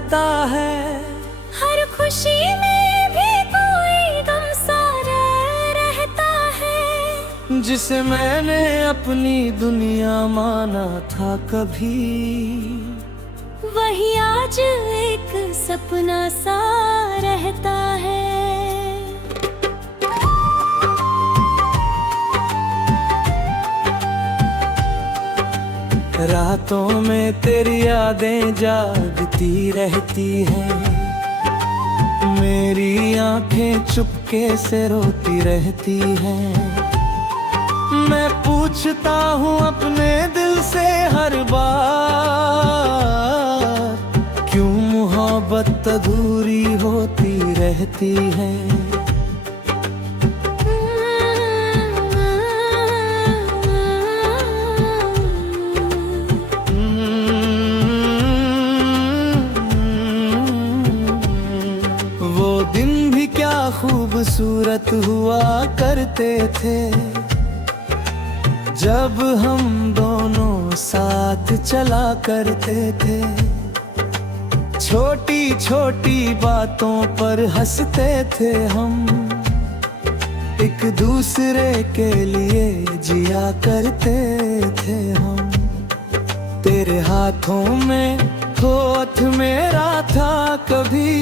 रहता है। हर खुशी में भी कोई गम सा रहता है। जिसे मैंने अपनी दुनिया माना था कभी, वही आज एक सपना सा रहता है। रातों में तेरी यादें जागती रहती हैं। मेरी आंखें चुपके से रोती रहती हैं। मैं पूछता हूँ अपने दिल से हर बार, क्यों मोहब्बत अधूरी होती रहती है। वो दिन भी क्या खूबसूरत हुआ करते थे, जब हम दोनों साथ चला करते थे। छोटी छोटी बातों पर हंसते थे हम, एक दूसरे के लिए जिया करते थे हम। तेरे हाथों में हाथ मेरा था कभी,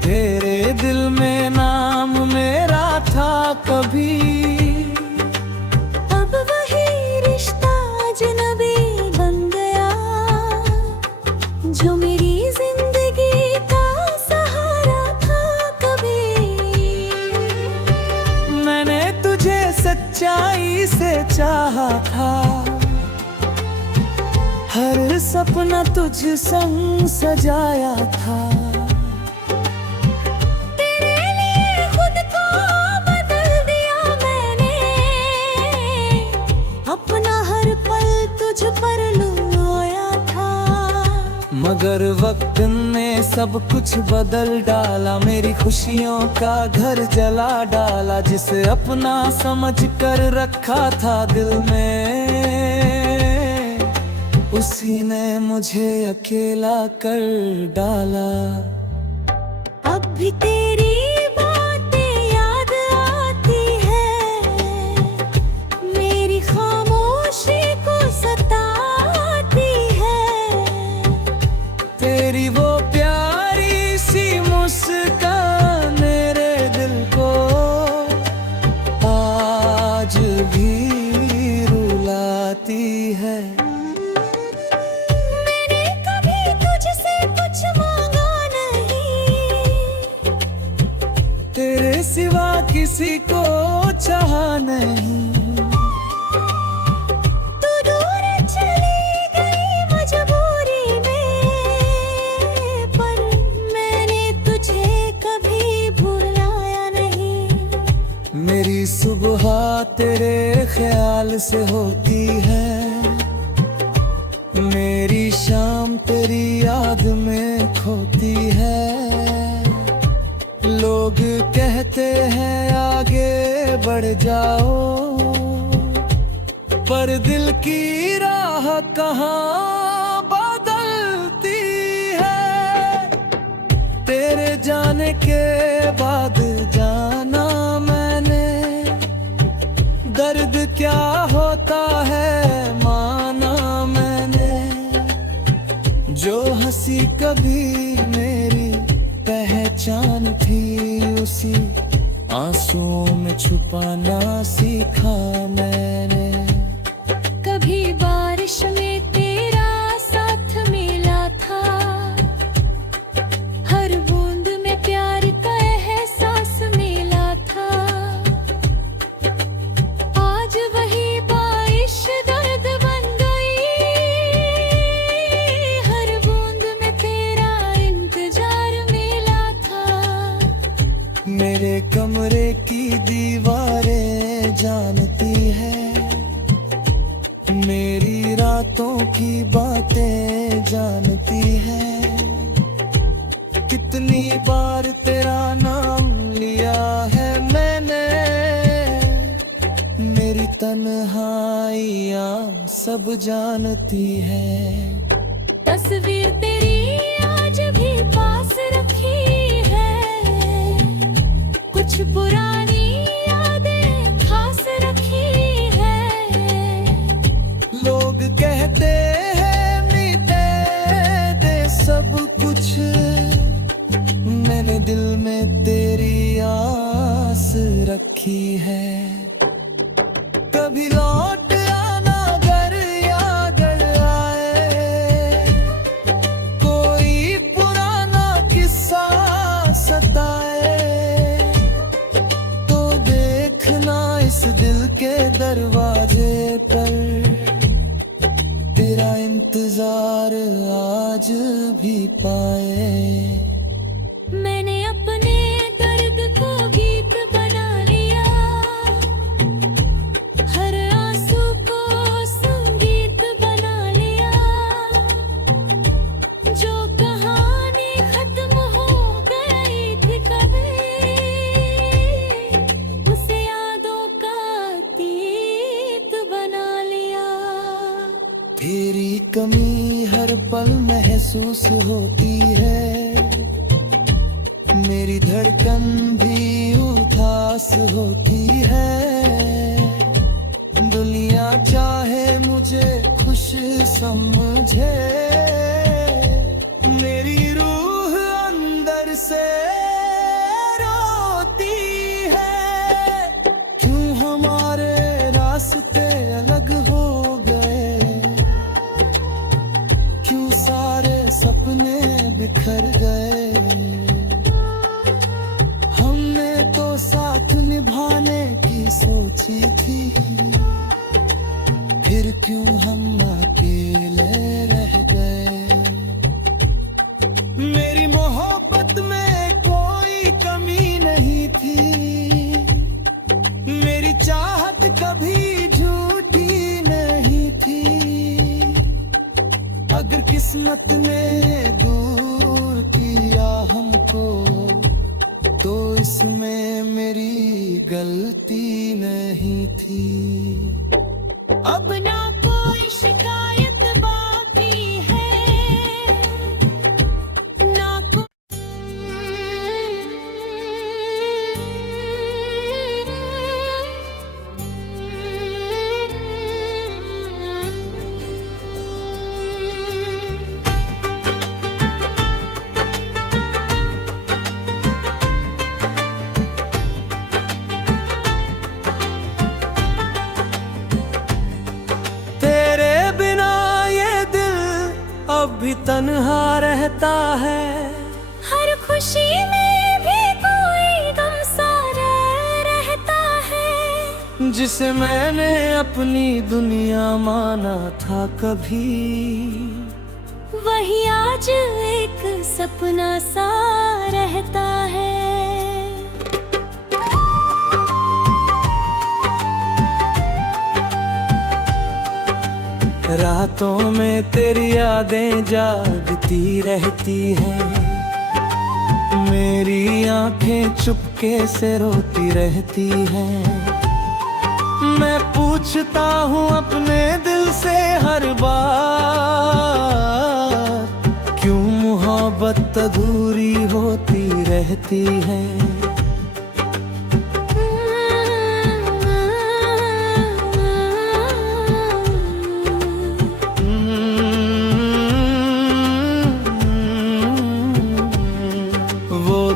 तेरे दिल में नाम मेरा था कभी। अब वही रिश्ता अजनबी बन गया, जो मेरी जिंदगी का सहारा था कभी। मैंने तुझे सच्चाई से चाहा था, हर सपना तुझ संग सजाया था। तेरे लिए खुद को बदल दिया मैंने, अपना हर पल तुझ पर लुभाया था। मगर वक्त ने सब कुछ बदल डाला, मेरी खुशियों का घर जला डाला। जिसे अपना समझ कर रखा था दिल में, उसी ने मुझे अकेला कर डाला। अब भी तेरी बातें याद आती है, मेरी खामोशी को सताती है। तेरी वो प्यारी सी मुस्कान मेरे दिल को आज भी रुलाती है। तेरे सिवा किसी को चाहा नहीं। तू दूर चली गई मजबूरी में, पर मैंने तुझे कभी भुलाया नहीं। मेरी सुबह तेरे ख्याल से होती है, मेरी शाम तेरी याद में खोती है। लोग कहते हैं आगे बढ़ जाओ, पर दिल की राह कहाँ बदलती है। तेरे जाने के बाद जाना मैंने, दर्द क्या होता है माना मैंने। जो हंसी कभी मेरी पहचान थी, उसी आंसुओं में छुपाना सीखा मैंने। कभी बारिश में तेरा साथ मिला था, हर बूंद में प्यार का एहसास मिला था। आज वही बारिश दर्द बन गई, हर बूंद में तेरा इंतजार मिला था। मेरे कमरे की दीवारें जानती है, मेरी रातों की बातें जानती है। कितनी बार तेरा नाम लिया है मैंने, मेरी तन्हाइयाँ सब जानती है। तस्वीर तेरी पुरानी यादें खास रखी है। लोग कहते हैं मीते दे सब कुछ, मैंने दिल में तेरी आस रखी है। कभी लौट आना घर याद आए, कोई पुराना किस्सा सताए, तो देखना इस दिल के दरवाजे पर तेरा इंतजार आज भी पाए। मैंने अपने दर्द को गीत बना लिया, हर आंसू को संगीत बना लिया। जो कहानी खत्म हो गई थी कभी, उसे यादों का अतीत बना लिया। तेरी कमी हर पल महसूस होती है, मेरी धड़कन भी उदास होती है। दुनिया चाहे मुझे खुश समझे, मेरी रूह अंदर से रोती है। क्यों हमारे रास्ते अलग हो गए, क्यों सारे सपने बिखर गए। हमने तो साथ निभाने की सोची थी, फिर क्यों हम अकेले रह गए। मेरी मोहब्बत में कोई कमी नहीं थी, मेरी चाहत कभी झूठी नहीं थी। अगर किस्मत ने दूर किया हमको, तो इसमें मेरी गलती नहीं थी। अब ना कोई शिकायत बाकी है, ना अब भी तन्हा रहता है, हर खुशी में भी कोई गम सा रहता है। जिसे मैंने अपनी दुनिया माना था कभी, वही आज एक सपना सा रहता है। रातों में तेरी यादें जागती रहती हैं, मेरी आंखें चुपके से रोती रहती हैं। मैं पूछता हूँ अपने दिल से हर बार, क्यों मोहब्बत अधूरी होती रहती है।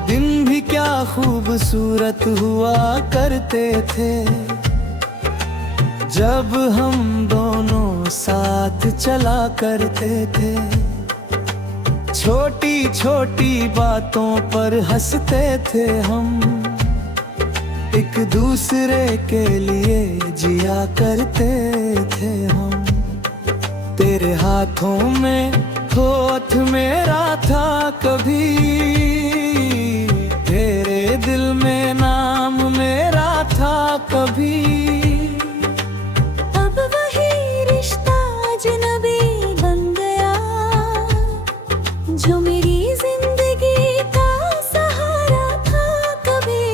दिन भी क्या खूबसूरत हुआ करते थे, जब हम दोनों साथ चला करते थे। छोटी छोटी बातों पर हंसते थे हम, एक दूसरे के लिए जिया करते थे हम। तेरे हाथों में हाथ मेरा था कभी, तेरे दिल में नाम मेरा था कभी। अब वही रिश्ता अजनबी बन गया, जो मेरी जिंदगी का सहारा था कभी।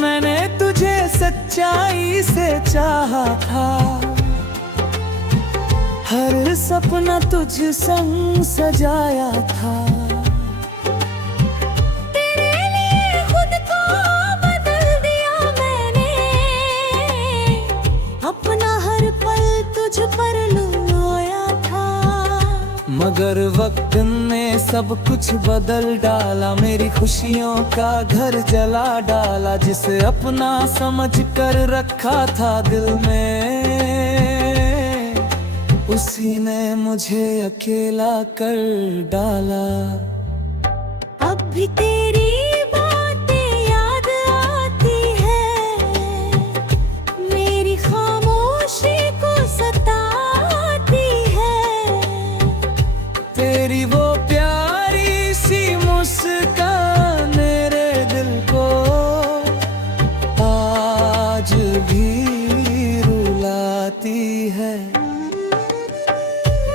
मैंने तुझे सच्चाई से चाहा था, हर सपना तुझ संग सजाया था। तेरे लिए खुद मगर वक्त ने सब कुछ बदल डाला, मेरी खुशियों का घर जला डाला। जिसे अपना समझ कर रखा था दिल में, उसी ने मुझे अकेला कर डाला। अब भी तेरी बातें याद आती है, मेरी खामोशी को सताती है। तेरी वो प्यारी सी मुस्कान मेरे दिल को आज भी रुलाती है।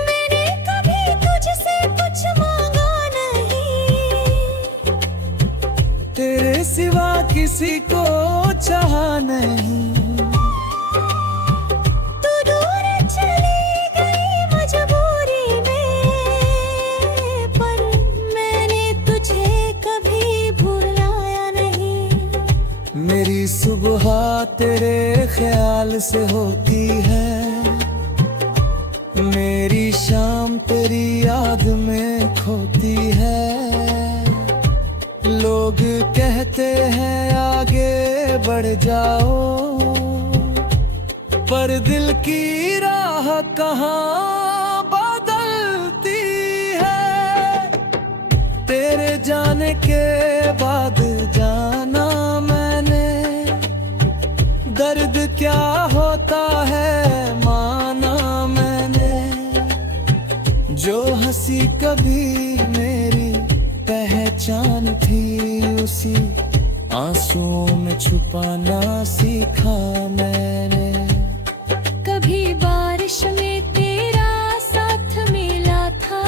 मैंने कभी तुझसे कुछ मांगा नहीं, तेरे सिवा किसी को चाहा नहीं। तू दूर चली गई मजबूरी में, पर मैंने तुझे कभी भुलाया नहीं। मेरी सुबह तेरे ख्याल से होती है, मेरी शाम तेरी याद में खोती है। लोग कहते हैं आगे बढ़ जाओ, पर दिल की राह कहाँ बदलती है। तेरे जाने के बाद जाना मैंने, दर्द क्या होता है माना मैंने। जो हंसी कभी मेरी पहचान थी, उसी आंसुओं में छुपाना सीखा मैंने। कभी बारिश में तेरा साथ मिला था,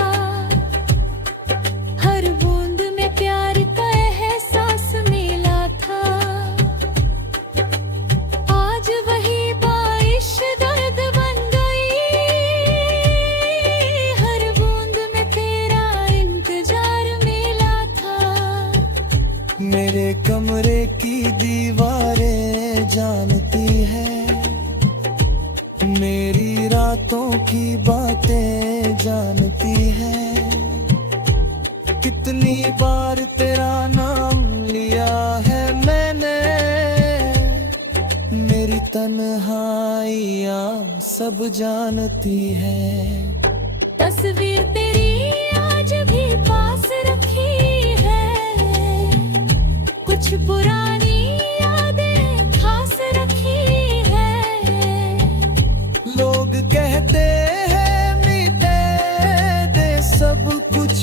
हर बूंद में प्यार का एहसास मिला था। आज वही बारिश दर्द बन गई, हर बूंद में तेरा इंतजार मिला था। मेरे कमरे की दीवारें जानती है, मेरी रातों की बातें जानती है। कितनी बार तेरा नाम लिया है मैंने, मेरी तन्हाइयाँ सब जानती है। तस्वीर तेरी आज भी पास रखी है, कुछ पुरानी यादें खास रखी है। लोग कहते हैं मीते दे सब कुछ,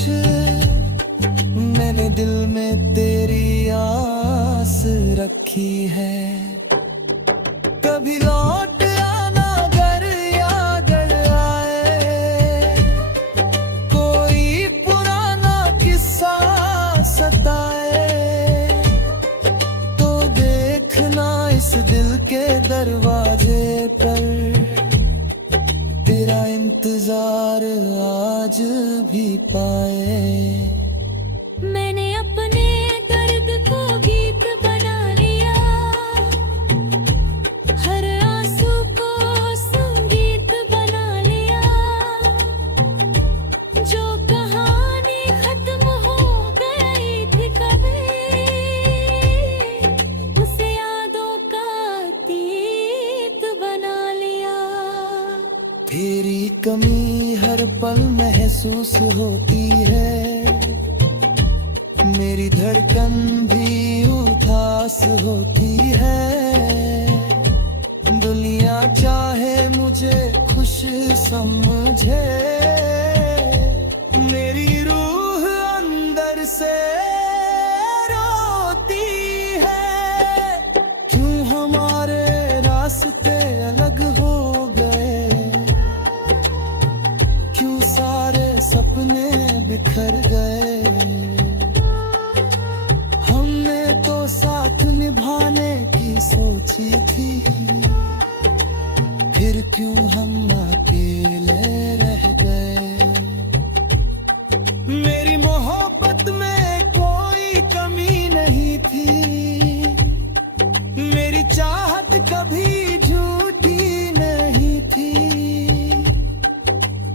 मैंने दिल में तेरी आस रखी है। कभी लौट आना घर याद आए, कोई पुराना किस्सा सताए, तो देखना इस दिल के दरवाजे पर तेरा इंतजार आज भी पाए। मैंने अपने दर्द को गीत बना लिया, हर आंसू को संगीत बना लिया। जो कहानी खत्म हो गई थी कभी, उसे यादों का अतीत बना लिया। तेरी कमी हर पल महसूस होती है, मेरी धड़कन भी उदास होती है। दुनिया चाहे मुझे खुश समझे, मेरी रूह अंदर से रोती है। क्यों हमारे रास्ते अलग हो गए, क्यों सारे सपने बिखर गए। हमने तो साथ निभाने की सोची थी, फिर क्यों हम अकेले रह गए। मेरी मोहब्बत में कोई कमी नहीं थी, मेरी चाहत कभी झूठी नहीं थी।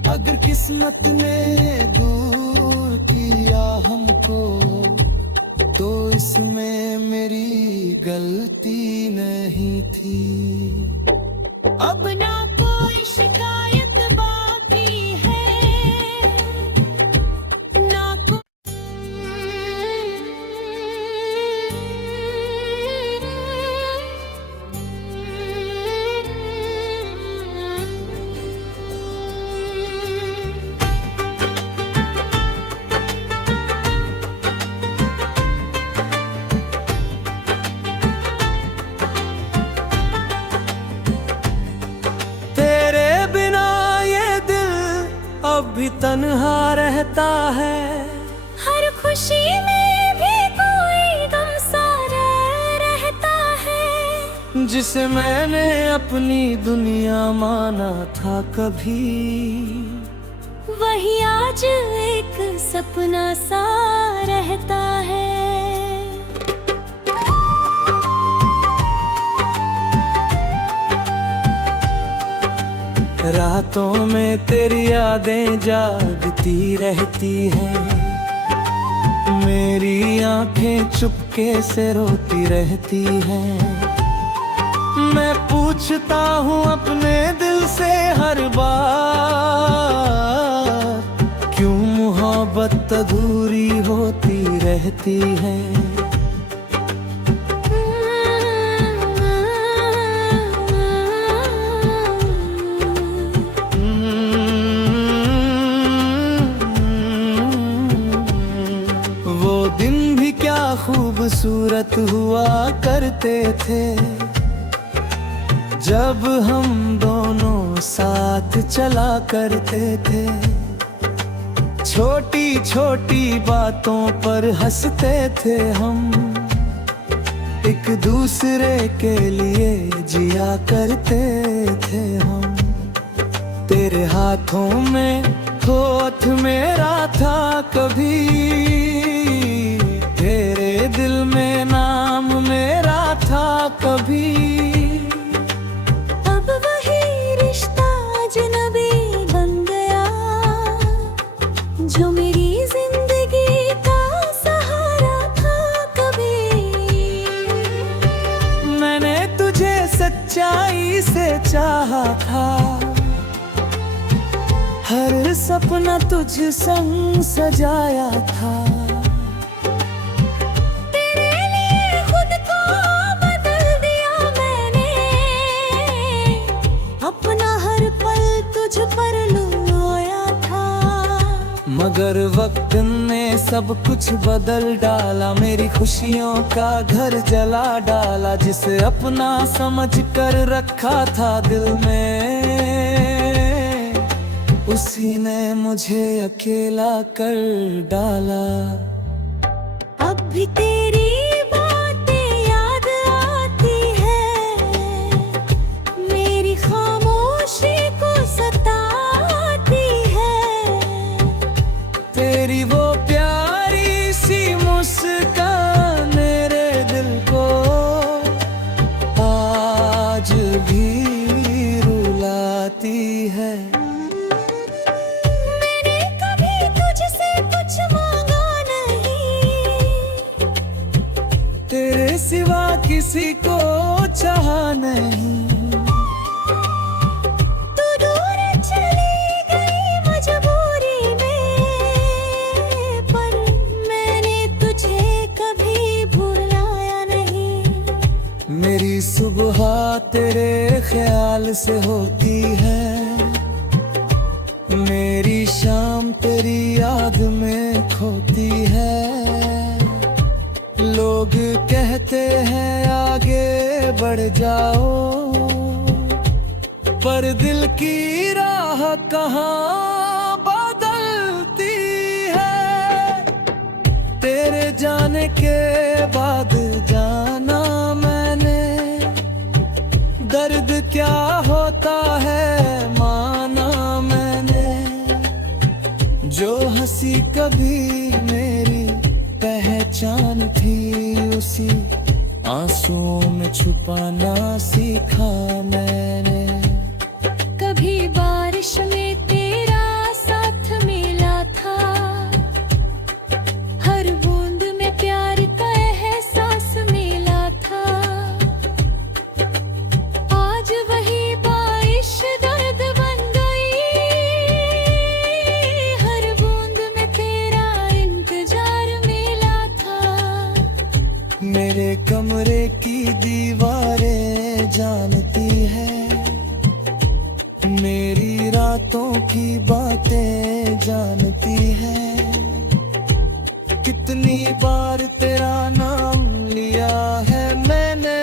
अगर किसी किस्मत ने दूर किया हमको, तो इसमें मेरी गलती नहीं थी। अब ना कोई शिकायत बाकी है, ना को तेरे बिना ये दिल अब भी तन्हा रहता है। हर खुशी में भी कोई गम सा रहता है। जिसे मैंने अपनी दुनिया माना था कभी, वही आज एक सपना सा रहता है। रातों में तेरी यादें जागती रहती हैं, मेरी आंखें चुपके से रोती रहती हैं। मैं पूछता हूँ अपने दिल से हर बार, क्यों मोहब्बत अधूरी होती रहती है। वो दिन भी क्या खूबसूरत हुआ करते थे, जब हम दोनों साथ चला करते थे। छोटी छोटी बातों पर हंसते थे हम, एक दूसरे के लिए जिया करते थे हम। तेरे हाथों में हाथ मेरा था कभी, तेरे दिल में नाम मेरा था कभी। अब वही रिश्ता अजनबी बन गया, जो मेरी जिंदगी का सहारा था कभी। मैंने तुझे सच्चाई से चाहा था, हर सपना तुझ संग सजाया था। तेरे लिए खुद को बदल दिया मैंने, अपना हर पल तुझ पर लोया था। मगर वक्त ने सब कुछ बदल डाला, मेरी खुशियों का घर जला डाला। जिसे अपना समझ कर रखा था दिल में, उसी ने मुझे अकेला कर डाला। अब भी तेरी बातें याद आती है, मेरी खामोशी को सताती है। तेरी वो प्यारी सी मुस्कान मेरे दिल को आज भी रुलाती है। तेरे सिवा किसी को चाहा नहीं। तू दूर चली गई मजबूरी में, पर मैंने तुझे कभी भुलाया नहीं। मेरी सुबह तेरे ख्याल से होती है, मेरी शाम तेरी याद में खोती है। लोग कहते हैं आगे बढ़ जाओ, पर दिल की राह कहाँ बदलती है। तेरे जाने के बाद जाना मैंने, दर्द क्या होता है माना मैंने। जो हंसी कभी मेरी पहचान थी, उसी आंसुओं में छुपाना सीखा मैंने। कभी बारिश में तेरा साथ मेरे कमरे की दीवारें जानती है, मेरी रातों की बातें जानती है। कितनी बार तेरा नाम लिया है मैंने,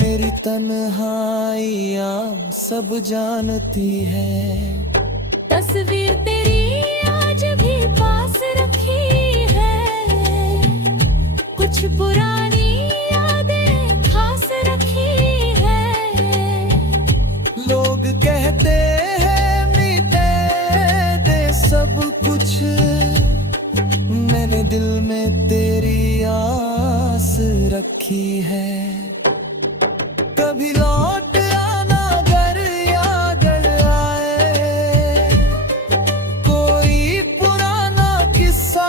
मेरी तन्हाइयाँ सब जानती है। तस्वीर तेरी आज भी पास रखी है, कुछ पुरानी यादें खास रखी है। लोग कहते हैं मीते दे सब कुछ, मैंने दिल में तेरी आस रखी है। कभी लौट आना घर याद आए, कोई पुराना किस्सा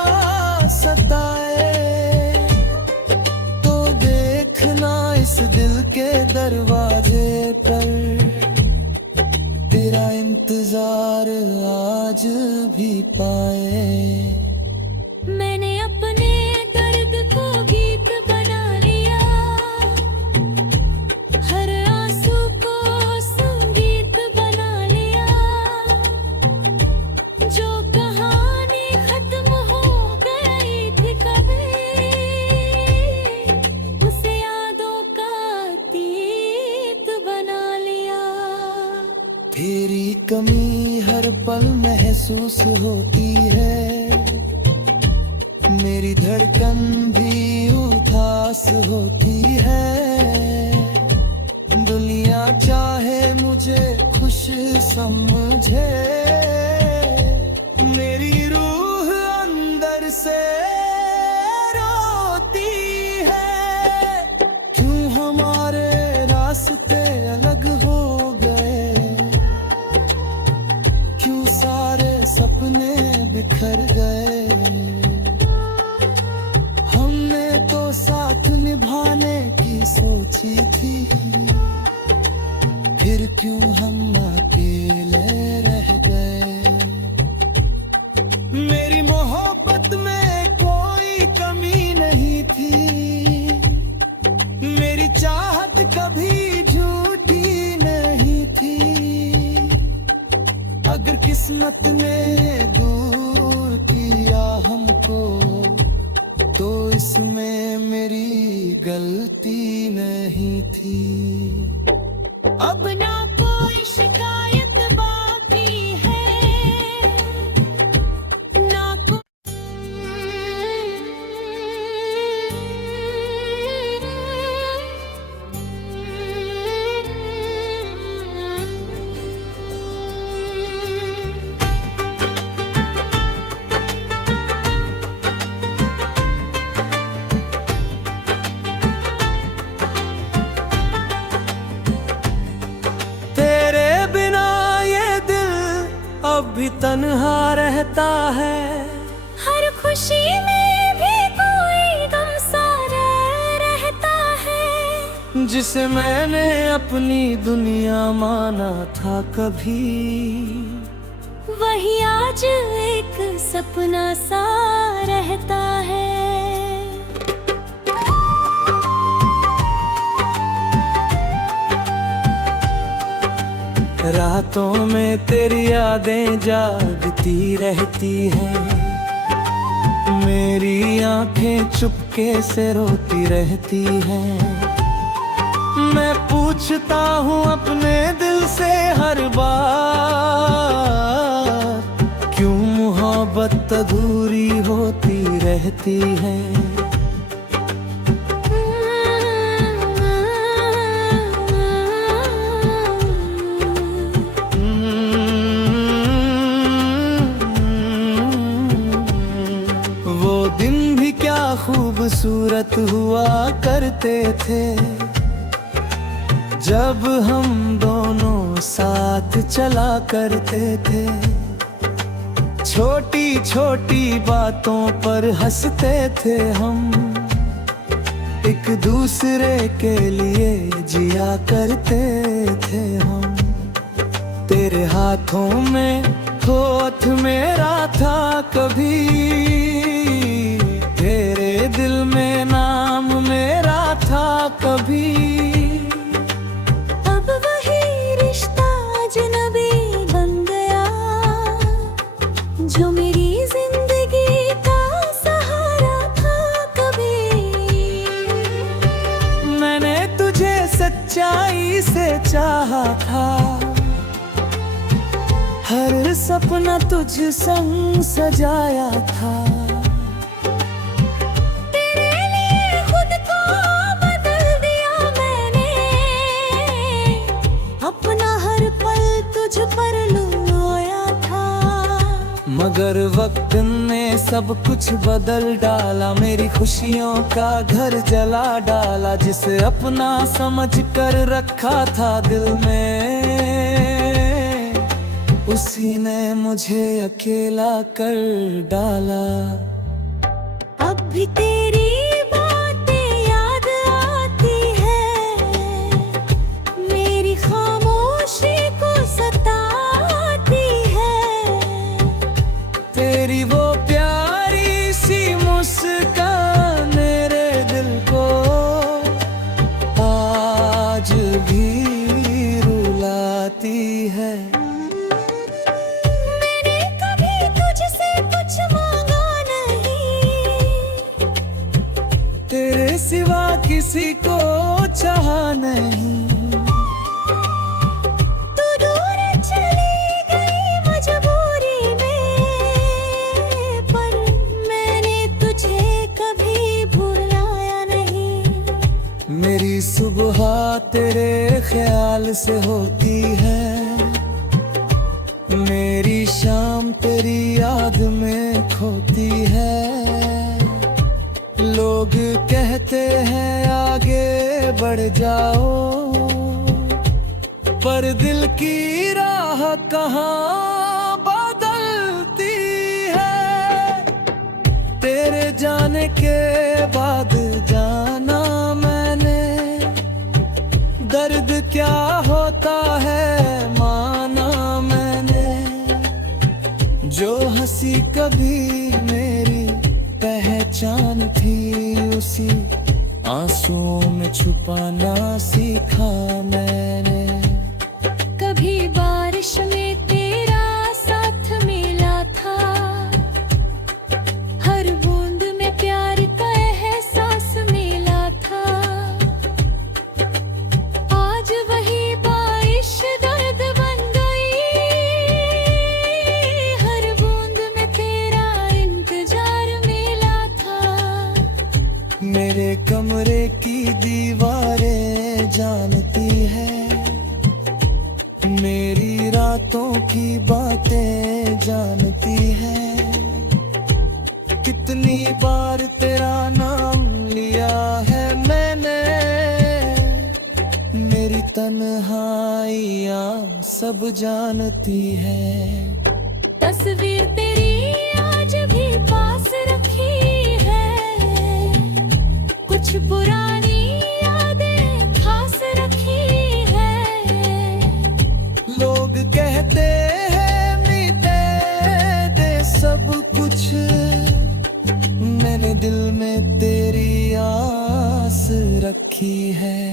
सताए, तो देखना इस दिल के दरवाजे पर तेरा इंतजार आज भी पाए। मैंने अपने दर्द को गीत बना लिया, हर आंसू को संगीत बना लिया। जो कहानी खत्म हो गई थी कभी, उसे यादों का अतीत बना लिया। तेरी कमी हर पल महसूस होती है, मेरी धड़कन भी उदास होती है। दुनिया चाहे मुझे खुश समझे, मेरी रूह अंदर से रोती है। क्यों हमारे रास्ते अलग हो गए, क्यों सारे सपने बिखर गए। तो साथ निभाने की सोची थी, फिर क्यों हम अकेले रह गए। मेरी मोहब्बत में कोई कमी नहीं थी, मेरी चाहत कभी झूठी नहीं थी। अगर किस्मत ने दूर किया हमको, तो इसमें मेरी गलती नहीं थी। अब ना कोई शिकायत बाकी है, ना अब भी तन्हा रहता है, हर खुशी में भी कोई गम सा रहता है। जिसे मैंने अपनी दुनिया माना था कभी, वही आज एक सपना सा रहता है। रातों में तेरी यादें जागती रहती हैं, मेरी आंखें चुपके से रोती रहती हैं। मैं पूछता हूँ अपने दिल से हर बार, क्यों मोहब्बत अधूरी होती रहती है। खूबसूरत हुआ करते थे, जब हम दोनों साथ चला करते थे। छोटी छोटी बातों पर हंसते थे हम, एक दूसरे के लिए जिया करते थे हम। तेरे हाथों में हाथ मेरा था कभी, तेरे दिल में जिंदगी का सहारा था कभी। मैंने तुझे सच्चाई से चाहा था, हर सपना तुझ संग सजाया था। तेरे लिए खुद को बदल दिया मैंने, अपना हर पल तुझ पर लुभाया था। मगर वक्त ने सब कुछ बदल डाला, मेरी खुशियों का घर जला डाला। जिसे अपना समझ कर रखा था दिल में, उसी ने मुझे अकेला कर डाला। अब भी तेरी बातें याद आती है, मेरी खामोशी को सताती है। तेरी वो प्यारी सी मुस्कान मेरे दिल को आज भी रुलाती है। मैंने कभी तुझसे कुछ मांगा नहीं, तेरे सिवा किसी को चाहा नहीं। तू दूर चली गई मजबूरी में, पर मैंने तुझे कभी भुलाया नहीं। मेरी सुबह तेरे ख्याल से होती है, मेरी शाम तेरी याद में खोती है। लोग कहते हैं आगे बढ़ जाओ, पर दिल की राह कहाँ बदलती है। तेरे जाने के बाद जाना मैंने, दर्द क्या होता है माना मैंने। जो हंसी कभी मेरी पहचान थी, उसी आंसुओं में छुपाना सीखा मैंने। कभी बारिश में तेरा साथ मिला था, हर बूंद में प्यार का एहसास मिला था। आज वही बारिश दर्द बन गई, हर बूंद में तेरा इंतजार मिला था। मेरे कमरे की दीवारें जानती है, मेरी रातों की बातें जानती है। कितनी बार तेरा नाम लिया है मैंने, मेरी तन्हाइयाँ सब जानती है। तस्वीर तेरी आज भी पास रखी है, कुछ पुरानी यादें खास रखी है। लोग कहते हैं मीते दे सब कुछ, मैंने दिल में तेरी आस रखी है।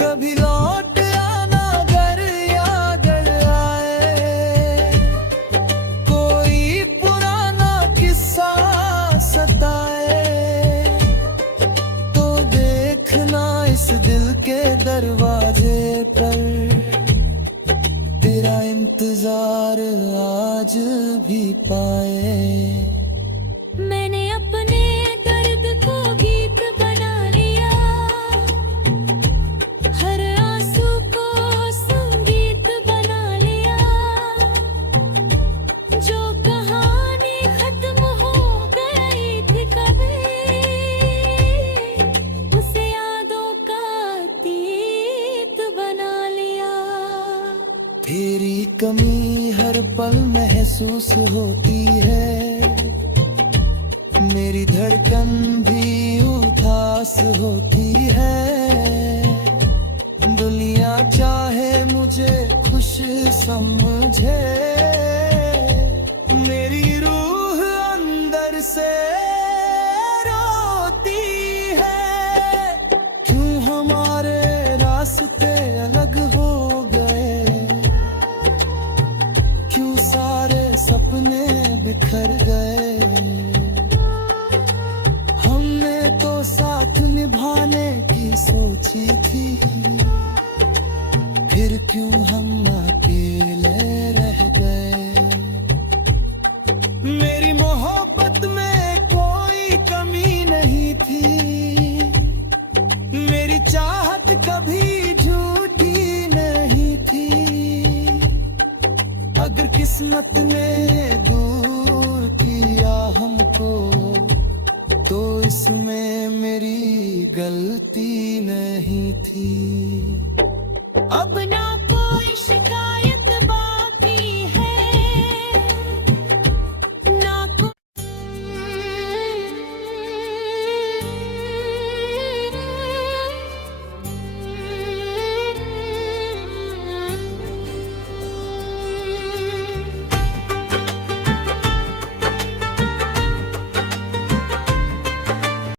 कभी लौट आना घर याद आए, कोई पुराना किस्सा सताए, तो देखना इस दिल के दरवाजे पर, तेरा इंतजार आज भी पाए। मैंने अपने दर्द को गीत बना लिया, हर आंसू को संगीत बना लिया। जो कहानी खत्म हो गई थी कभी, उसे यादों का अतीत बना लिया। तेरी कमी हर पल महसूस होती है, मेरी धड़कन भी उदास होती है। दुनिया चाहे मुझे खुश समझे, मेरी रूह अंदर से रोती है। क्यों हमारे रास्ते अलग हो गए, क्यों सारे सपने बिखर गए। हमने तो साथ निभाने की सोची थी, फिर क्यों हम अकेले रह गए। मेरी मोहब्बत में कोई कमी नहीं थी, मेरी चाहत कभी झूठी नहीं थी। अगर किस्मत ने दूर किया हमको, तो इसमें मेरी गलती नहीं थी। अब